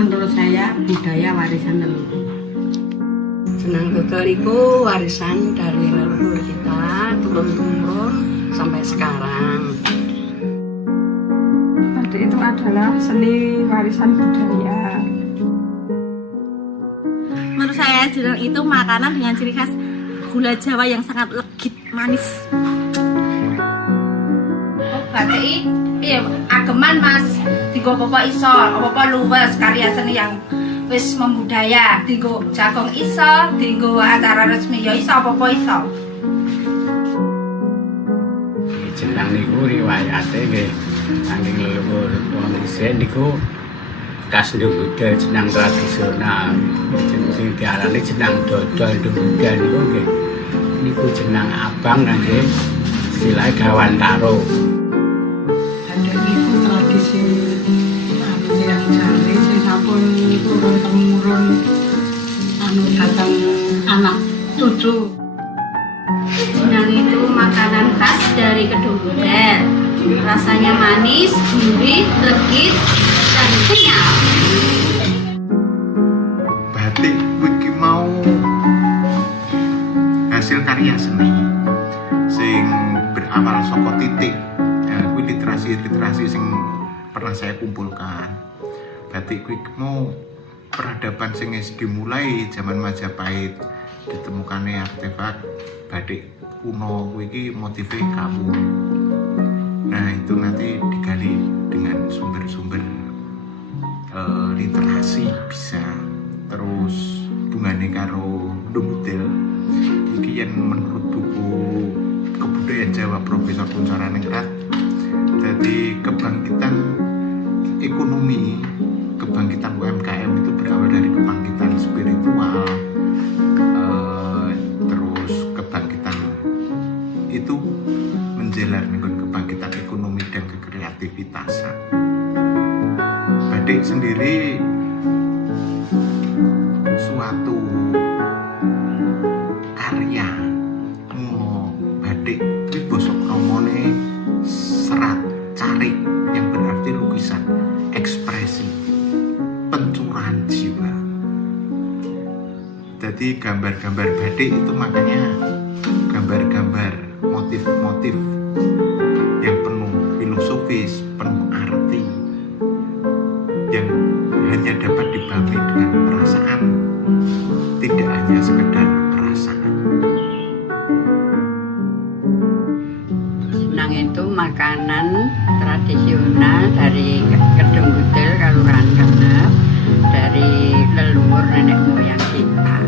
menurut saya budaya warisan leluhur. Jenang dodol itu warisan dari leluhur kita turun-temurun sampai sekarang. Batik itu adalah seni warisan budaya. Menurut saya jenang itu makanan dengan ciri khas gula Jawa yang sangat legit, manis. Oh, batik iya ageman Mas. Digo apa iso, apa luwes karya seni yang wis membudaya. Digo jagong iso, digo acara resmi ya iso, apa iso. Jenang niku riwayate nggih saking leluhur wong dhisik niku khas Ndungguda, jenang tradisional. Sing diarani jenang dodol Ndungguda niku nggih niku jenang abang nggih istilahé gawantaro. Batik itu tradisi yang jari sing sampun turun temurun datang anak cucu. Jenang itu makanan khas dari Kedungguda. Rasanya manis, gurih, legit, dan kenyal. Batik iki mau hasil karya seni sing berawal saka titik. Ya, kuwi literasi sing pernah saya kumpulkan. Batik kuwi mau peradaban sing wis dimulai zaman Majapahit, ditemukannya artefak batik kuno kuwi iki motifnya kamu. Nah, itu nanti digali dengan sumber-sumber literasi bisa terus hubungannya karo Ndungguda iki yang menurut buku Kebudayaan Jawa Profesor Kuncharaningrat. Jadi kebangkitan ekonomi, kebangkitan UMKM itu berawal dari kebangkitan spiritual, terus kebangkitan itu menjelar dengan kebangkitan ekonomi dan kekreativitasan. Batik sendiri suatu karya batik itu basa kramane serat carik yang berarti lukisan, ekspresi, pencurahan jiwa. Jadi gambar-gambar batik itu makanya gambar-gambar motif-motif yang penuh filosofis, penuh arti, yang hanya dapat dibagi dengan perasaan, tidak hanya sekedar perasaan. Jenang itu makanan tradisional dari Kedungguda, Kelurahan Kenep, dari leluhur nenek moyang kita.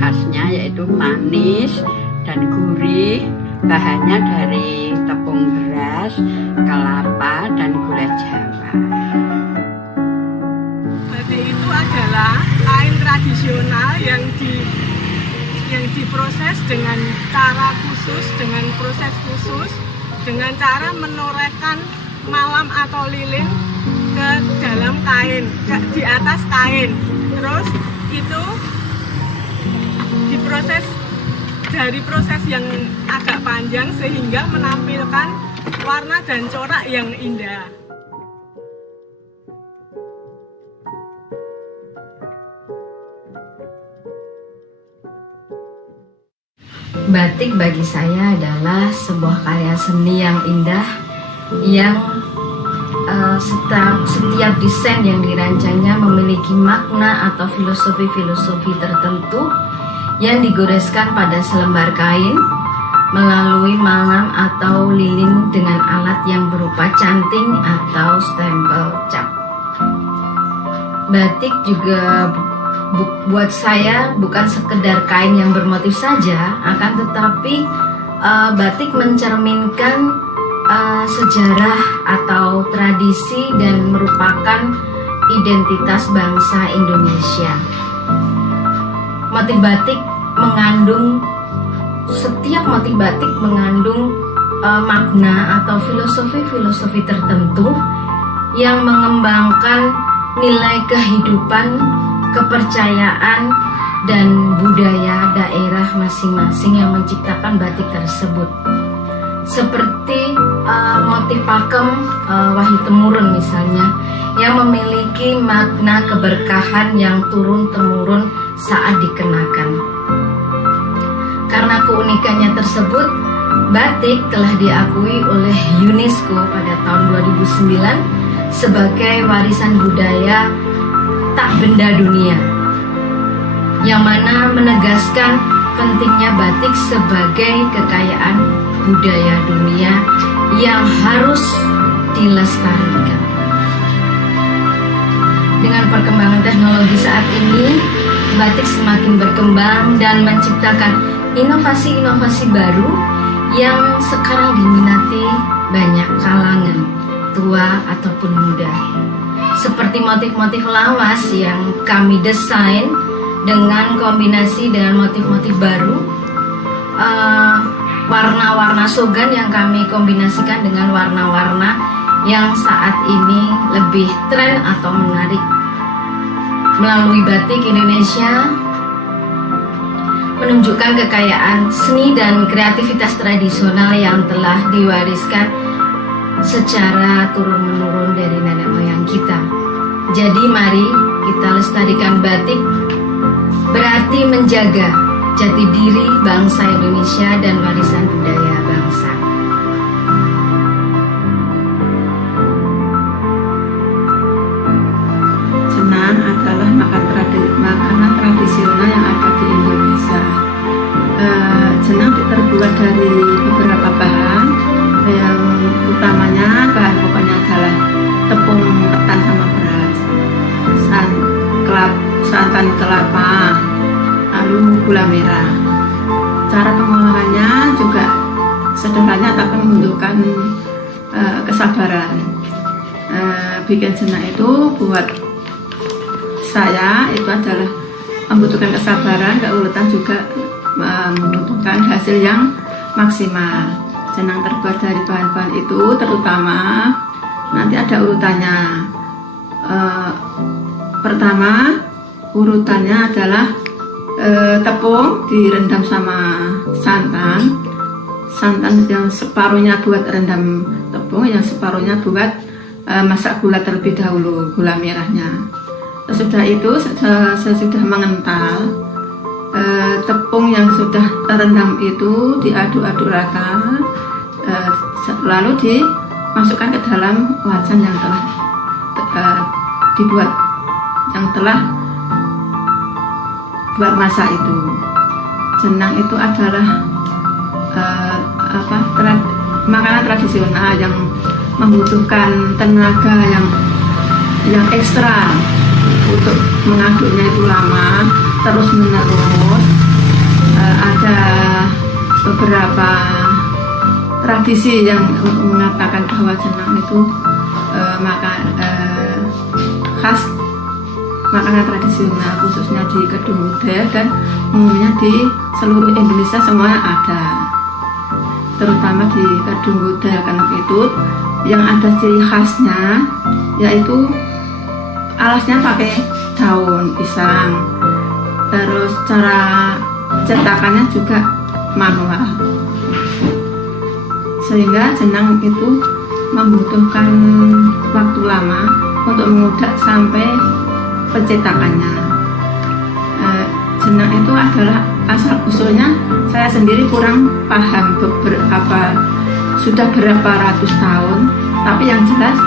Khasnya yaitu manis dan gurih, bahannya dari tepung beras, kelapa, dan gula Jawa. Batik itu adalah kain tradisional yang diproses dengan cara khusus, dengan proses khusus, dengan cara menorehkan malam atau lilin ke dalam kain, di atas kain. Terus itu diproses dari proses yang agak panjang sehingga menampilkan warna dan corak yang indah. Batik bagi saya adalah sebuah karya seni yang indah yang setiap desain yang dirancangnya memiliki makna atau filosofi-filosofi tertentu yang digoreskan pada selembar kain melalui malam atau lilin dengan alat yang berupa canting atau stempel cap. Batik juga buat saya bukan sekedar kain yang bermotif saja, akan tetapi batik mencerminkan sejarah atau tradisi dan merupakan identitas bangsa Indonesia. Setiap motif batik mengandung makna atau filosofi-filosofi tertentu yang mengembangkan nilai kehidupan, kepercayaan, dan budaya daerah masing-masing yang menciptakan batik tersebut. Seperti motif pakem Wahyu Temurun misalnya, yang memiliki makna keberkahan yang turun-temurun saat dikenakan. Karena keunikannya tersebut, batik telah diakui oleh UNESCO pada tahun 2009 sebagai warisan budaya tak benda dunia, yang mana menegaskan pentingnya batik sebagai kekayaan budaya dunia yang harus dilestarikan. Dengan perkembangan teknologi saat ini, batik semakin berkembang dan menciptakan inovasi-inovasi baru yang sekarang diminati banyak kalangan, tua ataupun muda. Seperti motif-motif lawas yang kami desain dengan kombinasi dengan motif-motif baru, warna-warna sogan yang kami kombinasikan dengan warna-warna yang saat ini lebih tren atau menarik. Melalui batik, Indonesia menunjukkan kekayaan seni dan kreativitas tradisional yang telah diwariskan secara turun-menurun dari nenek moyang kita. Jadi mari kita lestarikan batik, berarti menjaga jati diri bangsa Indonesia dan warisan budaya bangsa. Jenang adalah makanan tradisional yang ada di Indonesia. Jenang terbuat dari beberapa bahan, yang utamanya bahan pokoknya adalah tepung ketan sama beras, santan kelapa, lalu gula merah. Cara pengolahannya juga sederhana tapi membutuhkan kesabaran. Bikin jenang itu buat saya itu adalah membutuhkan kesabaran, keuletan, juga membutuhkan hasil yang maksimal. Jenang terbuat dari bahan-bahan itu terutama nanti ada urutannya. Pertama urutannya adalah tepung direndam sama santan yang separuhnya buat rendam tepung, yang separuhnya buat masak gula terlebih dahulu, gula merahnya. Sesudah itu sesudah mengental, tepung yang sudah terendam itu diaduk-aduk rata, lalu dimasukkan ke dalam wajan yang telah dibuat, yang telah buat masak itu. Jenang itu adalah makanan tradisional yang membutuhkan tenaga yang ekstra untuk mengaduknya itu lama, terus menerus. Ada beberapa tradisi yang mengatakan bahwa jenang itu khas makanan tradisional, khususnya di Kedung Gudel dan umumnya di seluruh Indonesia semuanya ada, terutama di Kedung Gudel. Karena itu yang ada ciri khasnya yaitu alasnya pakai daun pisang, terus cara cetakannya juga manual, sehingga jenang itu membutuhkan waktu lama untuk mengudak sampai pencetakannya. Jenang itu adalah asal usulnya saya sendiri kurang paham sudah berapa ratus tahun, tapi yang jelas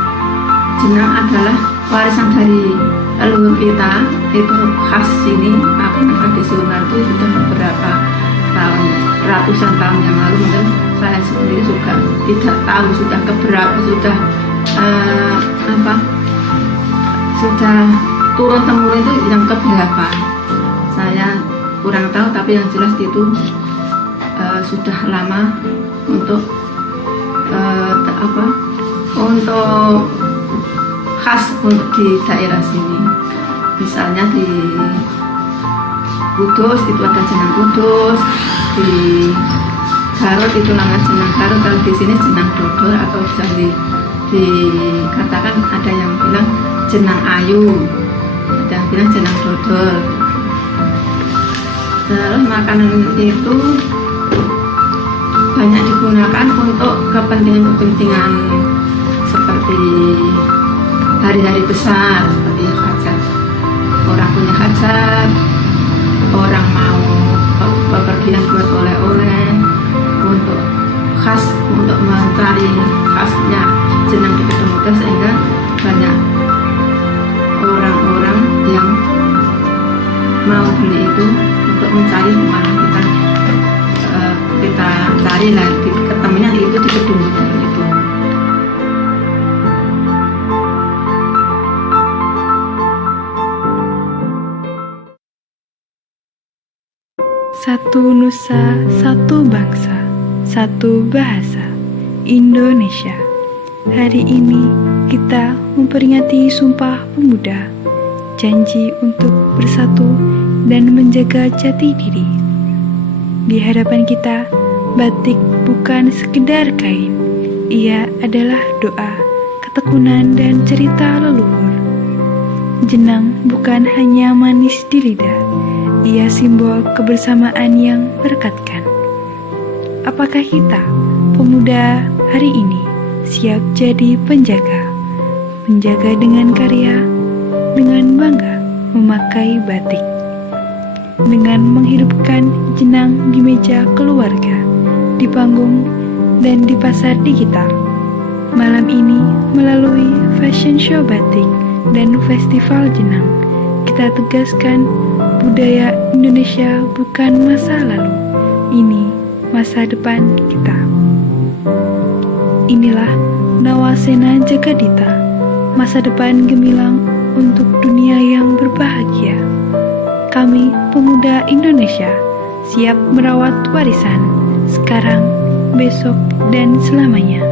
jenang adalah warisan dari leluhur kita, itu khas sini, makanan tradisional itu sudah beberapa tahun, ratusan tahun yang lalu. Mungkin saya sendiri juga tidak tahu sudah keberapa, sudah turun temurun itu yang keberapa, saya kurang tahu, tapi yang jelas itu sudah lama untuk khas untuk di daerah sini. Misalnya di Kudus itu ada jenang Kudus, di Garut itu namanya jenang Garut, kalau di sini jenang dodol, atau bisa dikatakan ada yang bilang jenang ayu, ada yang bilang jenang dodol. Terus makanan itu banyak digunakan untuk kepentingan-kepentingan seperti hari-hari besar, seperti hajat, orang punya hajat, orang mau bepergian buat oleh-oleh, untuk khas, untuk mencari khasnya jenang di Kedungudel, sehingga banyak orang-orang yang mau beli itu untuk mencari mana kita cari lagi, ketemunya itu di Kedungudel itu. Satu nusa, satu bangsa, satu bahasa, Indonesia. Hari ini kita memperingati Sumpah Pemuda, janji untuk bersatu dan menjaga jati diri. Di hadapan kita, batik bukan sekedar kain, ia adalah doa, ketekunan dan cerita leluhur. Jenang bukan hanya manis di lidah, ia simbol kebersamaan yang merekatkan. Apakah kita, pemuda hari ini, siap jadi penjaga? Menjaga dengan karya, dengan bangga memakai batik, dengan menghidupkan jenang di meja keluarga, di panggung, dan di pasar digital. Malam ini, melalui fashion show batik dan festival jenang, kita tegaskan budaya Indonesia bukan masa lalu, ini masa depan kita. Inilah Nawasena Jagadita, masa depan gemilang untuk dunia yang berbahagia. Kami pemuda Indonesia siap merawat warisan sekarang, besok, dan selamanya.